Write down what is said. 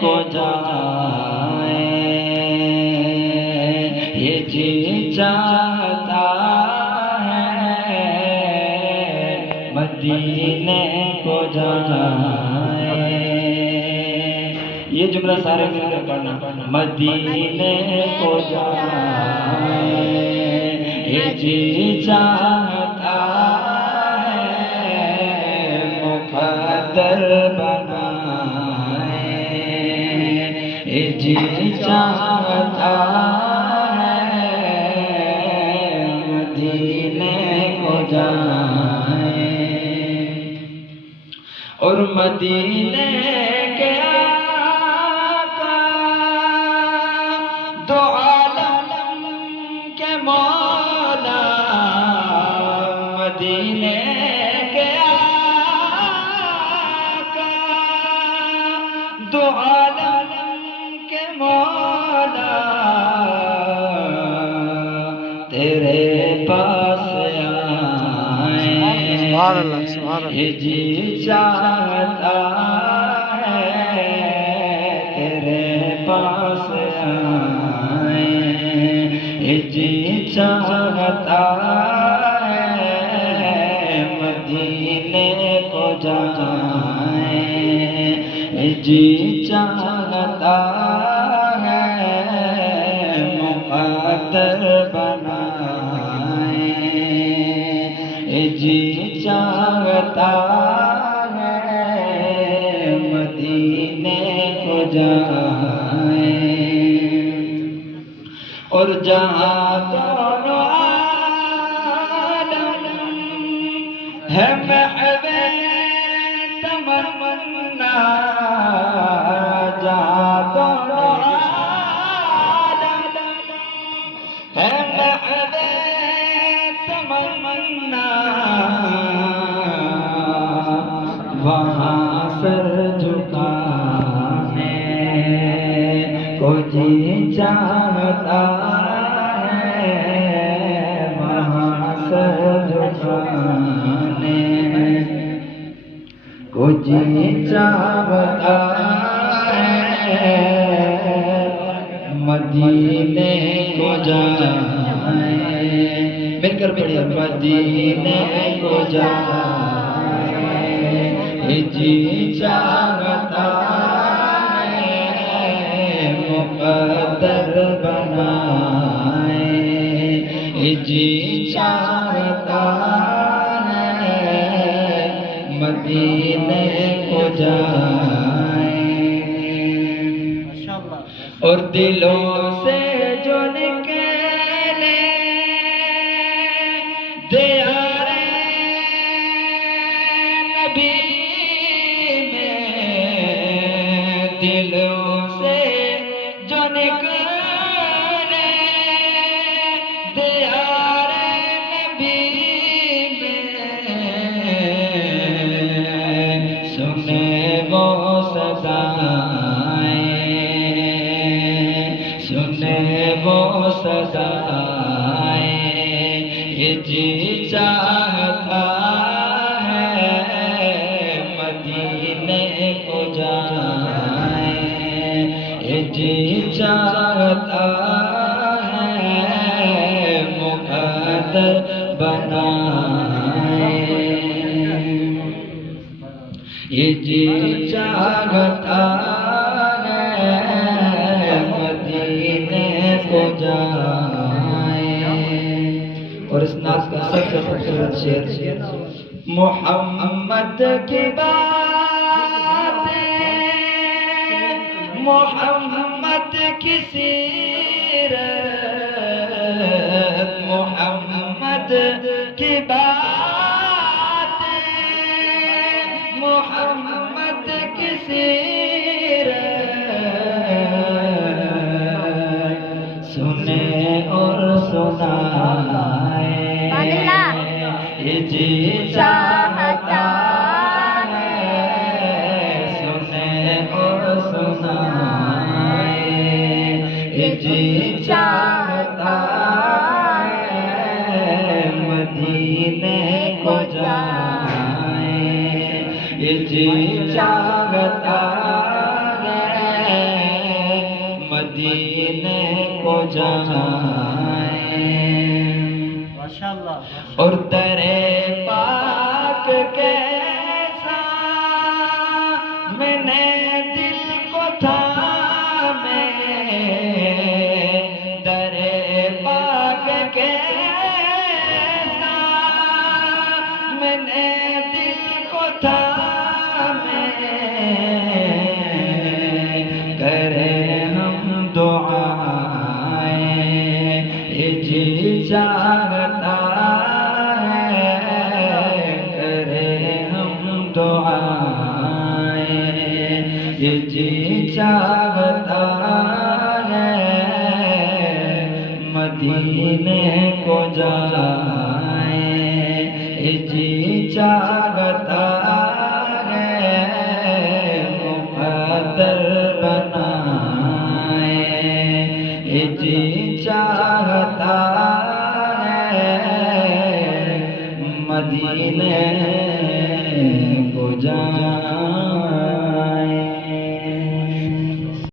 کو جائیں، یہ جی چاہتا ہے مدینے کو جائیں۔ یہ جملہ سارے مل کر پڑھنا، مدینے کو جائیں، یہ جی چاہتا ہے مقدر بنائیں، یہ جی چاہتا ہے مدینے کو جائیں، اور مدینے کے آقا دو عالم کے مولا، مدینے کے آقا دو عالم کے مولا، تیرے پاس آئیں، یہ جی چاہتا ہے تیرے پاس آئیں، یہ جی چاہتا ہے مدینے کو جائیں، یہ جی چاہتا ہے مقدر بنائیں، یہ جی چاہتا ہے مدینے کو جائیں، اور جہاں دونوں عالم ہے محو تمنا، جہاں دونوں عالم ہے محو تمنا، وہاں سر جھکانے کو جی چاہتا ہے، وہاں سر جھکانے کو جی چاہتا ہے مدینے کو جائیں، مل کر پڑھیے، مدینے کو جائیں، یہ جی چاہتا ہے مقدر بنائیں، یہ جی چاہتا ہے مدینے کو جائیں، اور دلوں سے جو نکلے دیار نبی میں، دلوں سے جو نکلے دیار نبی میں، سنے وہ صدائیں، سنے وہ صدائیں، یہ جی چاہتا ہے مدینے کو جائیں، یہ جی چاہتا ہے مقدر بنائیں، یہ جی چاہتا ہے مدینے کو جائیں، اور اس ناز کا سب سے خوبصورت شعر، محمد کی باتیں، محمد کی سیرت، محمد کی باتیں، محمد کی سیرت، سنیں اور سنائیں، یہ جی چاہتا ہے سنیں اور سنائیں، یہ جی چاہتا ہے مدینے کو جائیں، یہ جی چاہتا ہے مدینے کو جائیں اور درے پاک کیسا میں نے دل کو تھامے درے پاک کیسا میں نے دل کو تھامے کرے ہم دعائیں یہ جی چاہتا ہے کرے ہم دعائیں یہ جی چاہتا ہے مدینے کو جائیں یہ جی چاہتا ہے مقدر بنائیں یہ جی چاہتا ہے مدینے کو جائیں